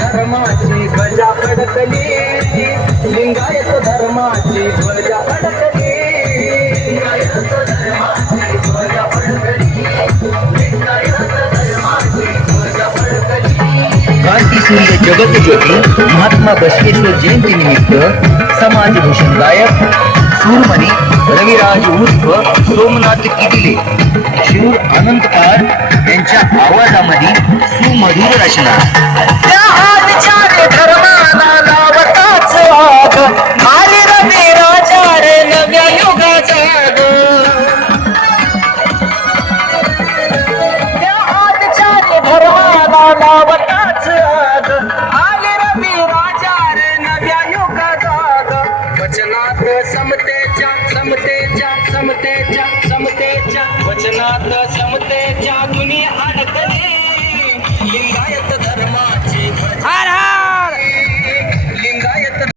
धर्माची गजा फडकली लिंगायत धर्माची फडकली जगत ज्योती महात्मा बसवेश्वर जयंती निमित्त समाजभूषण गायक सूरमणी रविराज उर्फ सोमनाथ किदिले शिरूर अनंतकार यांच्या आवाजामध्ये सुमधुर रचना. समतेच्या समतेच्या समतेच्या समतेच्या. वचनात